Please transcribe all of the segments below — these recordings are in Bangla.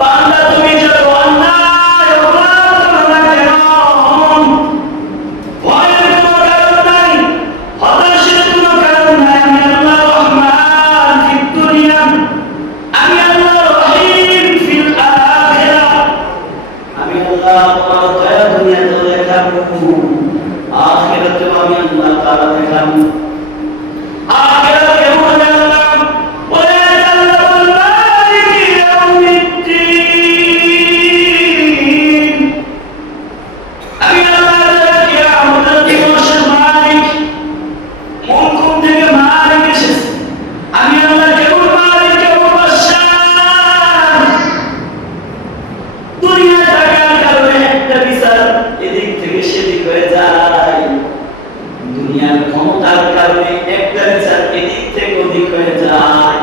বান্দা তুমি যত অন্যায় অপরাধ করো না কেন, ভয়ের কোনো কারণ নাই, হতাশার কোনো কারণ নাই। আমি আল্লাহ রহমান ফিদ দুনিয়া, আমি আল্লাহ রহিম ফিল আখিরাহ। আমি আল্লাহ তোমার দয়া দুনিয়াতে দেখাবো, আখিরাতেও আমি আল্লাহ তাআলা দেখাবো। আখিরাত কেমন আল্লাহ বলে, আল্লাহ মালিকি ইয়াউমিদ্দিন। আমি আল্লাহ তাআলা কিয়ামতের দিবসের মালিক, মুনকুম থেকে মালিক এসেছে। আমি আল্লাহ কেমন মালিক, কেমন বাদশাহ। দুনিয়ায় থাকার কারণে একটা বিচার এদিক থেকে সেদিক হয়ে যায়, দুনিয়ার ক্ষমতার কারণে একটা বিচার এদিক থেকে ওদিক হয়ে যায়।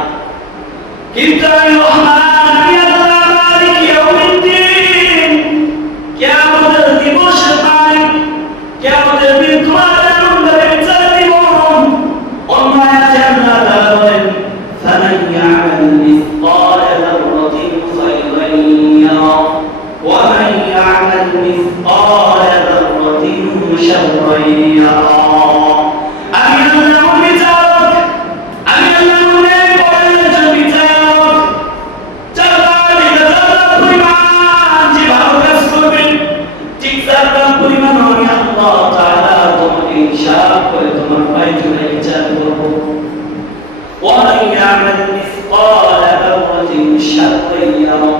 কিন্তু আমি রহমান, আমি আল্লাহ মালিক ইয়াউমিদ্দিন, কিয়ামতের দিবসের মালিক, কিয়ামতের দিন তোমার এমনভাবে বিচার দিব। অন্য আয়াতে আল্লাহ তাআলা বলেন, ফামান ইয়া'মাল মিসকাল যাররাতিন খায়রান ইয়ারা ওয়া মান ইয়া'মাল মিসকাল যাররাতিন শাররান ইয়ারা। আমি আল্লাহ বিচারক, আমি আল্লাহ বিচারক। যারা পরিমাণ যে ভালো কাজ করবেন, ঠিক তার পরিমাণ আমি আল্লাহ তাআলা তোমাকে হিসাব করে তোমার পায়খানা বিচার করব। ওয়া মান ইয়া'মাল মিসকাল যাররাতিন শাররান ইয়ারা,